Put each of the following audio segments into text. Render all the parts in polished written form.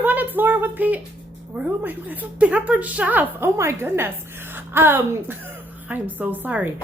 everyone, it's Laura with who am I with? Pampered Chef. Oh my goodness. I'm so sorry.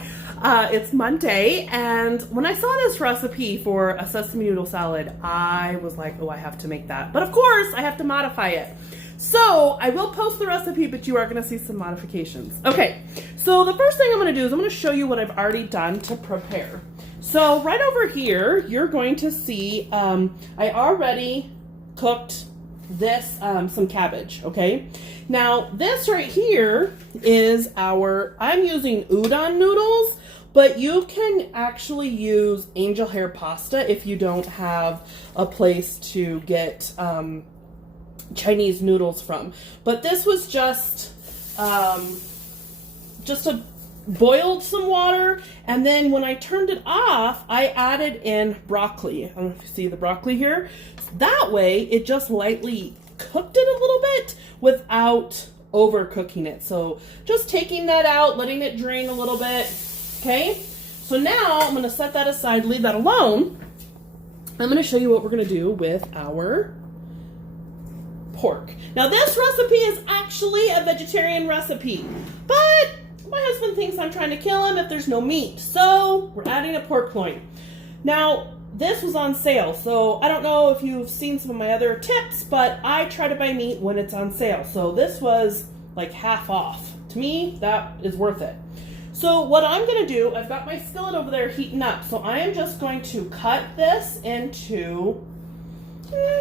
It's Monday, and when I saw this recipe for a sesame noodle salad, I was like, oh, I have to make that. But of course, I have to modify it. So I will post the recipe, but you are going to see some modifications. Okay, so the first thing I'm going to do is I'm going to show you what I've already done to prepare. So right over here, you're going to see I already cooked this, some cabbage, okay? Now, this right here is I'm using udon noodles, but you can actually use angel hair pasta if you don't have a place to get Chinese noodles from. But this was just boiled some water, and then when I turned it off, I added in broccoli. I don't know if you see the broccoli here. That way, it just lightly cooked it a little bit without overcooking it. So just taking that out, letting it drain a little bit, okay? So now I'm gonna set that aside, leave that alone. I'm gonna show you what we're gonna do with our pork. Now this recipe is actually a vegetarian recipe, but my husband thinks I'm trying to kill him if there's no meat. So we're adding a pork loin. Now this was on sale, so I don't know if you've seen some of my other tips, but I try to buy meat when it's on sale. So this was like half off. To me, that is worth it. So what I'm gonna do, I've got my skillet over there heating up. So I am just going to cut this into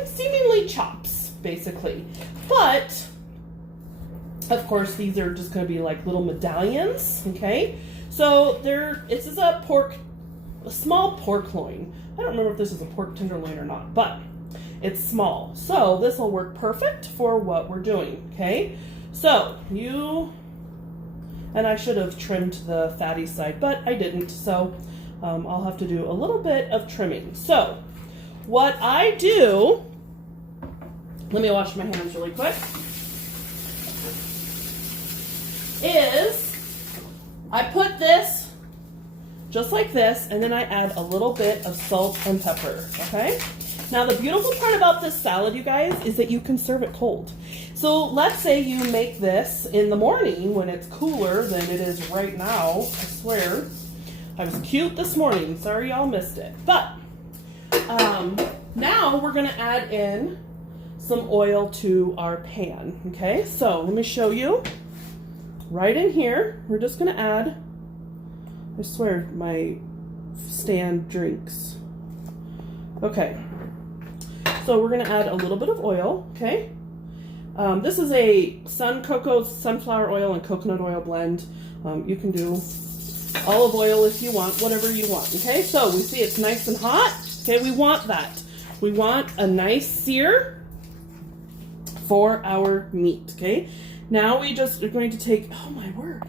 seemingly chops, basically. But of course, these are just going to be like little medallions, okay? So this is a small pork loin. I don't remember if this is a pork tenderloin or not, but it's small. So this will work perfect for what we're doing, okay? So and I should have trimmed the fatty side, but I didn't. So I'll have to do a little bit of trimming. So what I do, let me wash my hands really quick, is I put this just like this, and then I add a little bit of salt and pepper, okay? Now the beautiful part about this salad, you guys, is that you can serve it cold. So let's say you make this in the morning when it's cooler than it is right now. I swear, I was cute this morning. Sorry y'all missed it. But now we're gonna add in some oil to our pan, okay? So let me show you. Right in here, we're just gonna add, I swear my stand drinks. Okay, so we're gonna add a little bit of oil, okay? This is a sunflower oil and coconut oil blend. You can do olive oil if you want, whatever you want, okay? So we see it's nice and hot, okay? We want that. We want a nice sear for our meat, okay? Now we just are going to take, oh my word.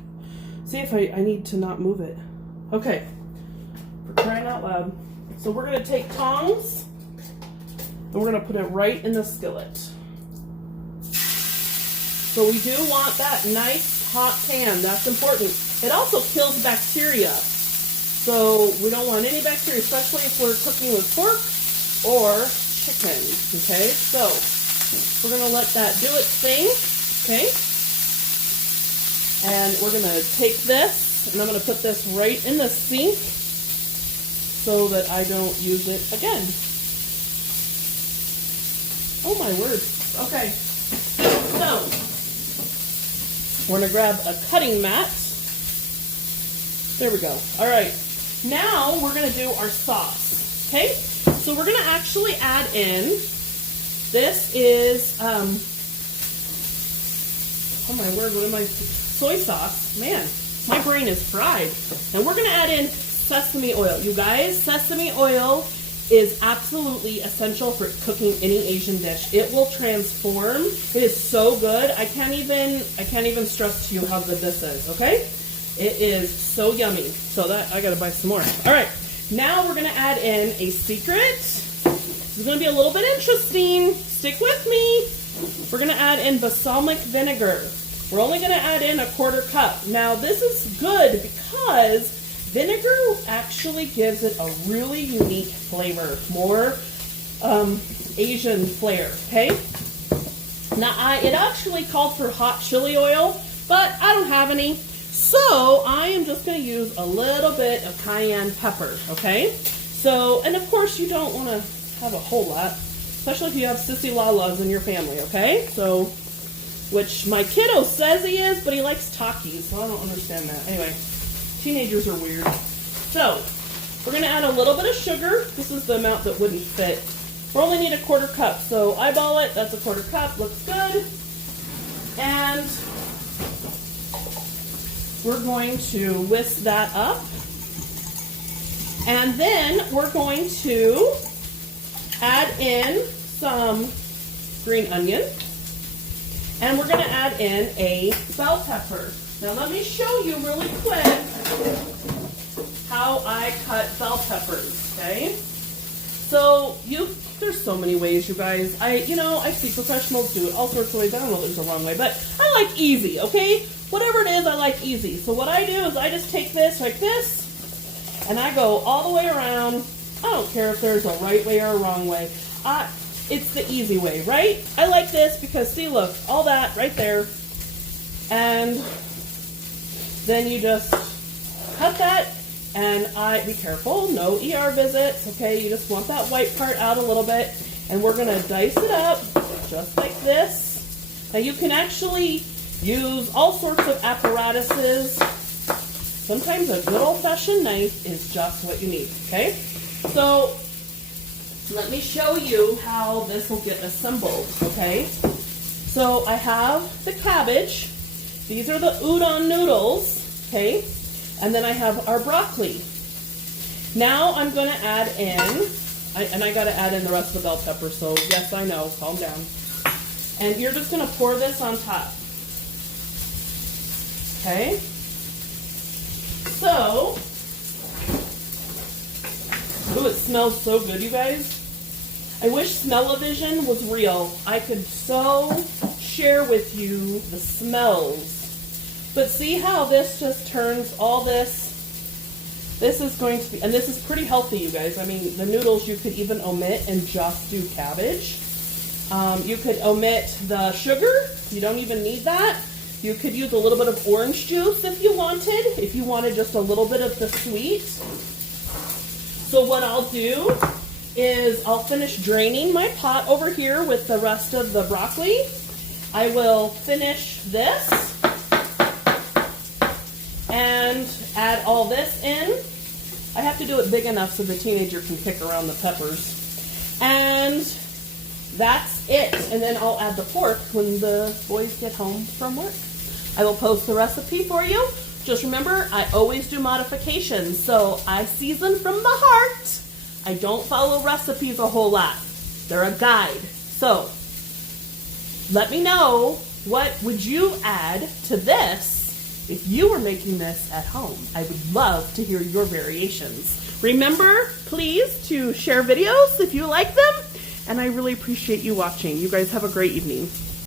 See if I need to not move it. Okay, for crying out loud. So we're gonna take tongs and we're gonna put it right in the skillet. So we do want that nice hot pan, that's important. It also kills bacteria. So we don't want any bacteria, especially if we're cooking with pork or chicken, okay? So we're gonna let that do its thing, okay? And we're gonna take this, and I'm gonna put this right in the sink so that I don't use it again. Oh my word. Okay, so we're gonna grab a cutting mat. There we go. All right, now we're gonna do our sauce, okay? So we're gonna actually add in, this is, oh my word, what am I, soy sauce. Man, my brain is fried. And we're gonna add in sesame oil. You guys, sesame oil is absolutely essential for cooking any Asian dish. It will transform. It is so good. I can't even stress to you how good this is, okay? It is so yummy. So that, I gotta buy some more. All right, now we're gonna add in a secret. This is gonna be a little bit interesting. Stick with me. We're gonna add in balsamic vinegar. We're only gonna add in a 1/4 cup. Now this is good because vinegar actually gives it a really unique flavor, more Asian flair, okay? Now, it actually called for hot chili oil, but I don't have any. So I am just going to use a little bit of cayenne pepper, okay? So, and of course you don't want to have a whole lot, especially if you have sissy lalas in your family, okay? So, which my kiddo says he is, but he likes Takis, so I don't understand that. Anyway, teenagers are weird. So, we're going to add a little bit of sugar. This is the amount that wouldn't fit. We only need a 1/4 cup, so eyeball it. That's a 1/4 cup. Looks good. And we're going to whisk that up. And then we're going to add in some green onion. And we're going to add in a bell pepper. Now let me show you really quick how I cut bell peppers, okay? So there's so many ways, you guys. I see professionals do it all sorts of ways. I don't know if there's a wrong way, but I like easy, okay? Whatever it is, I like easy. So what I do is I just take this like this, and I go all the way around. I don't care if there's a right way or a wrong way. It's the easy way, right? I like this because, see, look, all that right there. And then you just cut that. And be careful, no ER visits, okay? You just want that white part out a little bit. And we're gonna dice it up just like this. Now you can actually use all sorts of apparatuses. Sometimes a good old-fashioned knife is just what you need, okay? So let me show you how this will get assembled, okay? So I have the cabbage. These are the udon noodles, okay? And then I have our broccoli. Now I'm going to add in, I got to add in the rest of the bell pepper, so yes, I know, calm down. And you're just going to pour this on top. Okay? So, ooh, it smells so good, you guys. I wish smell-o-vision was real. I could so share with you the smells. But see how this just turns all this. This is going to be, and this is pretty healthy, you guys. I mean, the noodles you could even omit and just do cabbage. You could omit the sugar. You don't even need that. You could use a little bit of orange juice if you wanted just a little bit of the sweet. So what I'll do is I'll finish draining my pot over here with the rest of the broccoli. I will finish this and add all this in. I have to do it big enough so the teenager can pick around the peppers. And that's it. And then I'll add the pork when the boys get home from work. I will post the recipe for you. Just remember, I always do modifications. So I season from the heart. I don't follow recipes a whole lot. They're a guide. So let me know, what would you add to this if you were making this at home? I would love to hear your variations. Remember, please, to share videos if you like them. And I really appreciate you watching. You guys have a great evening.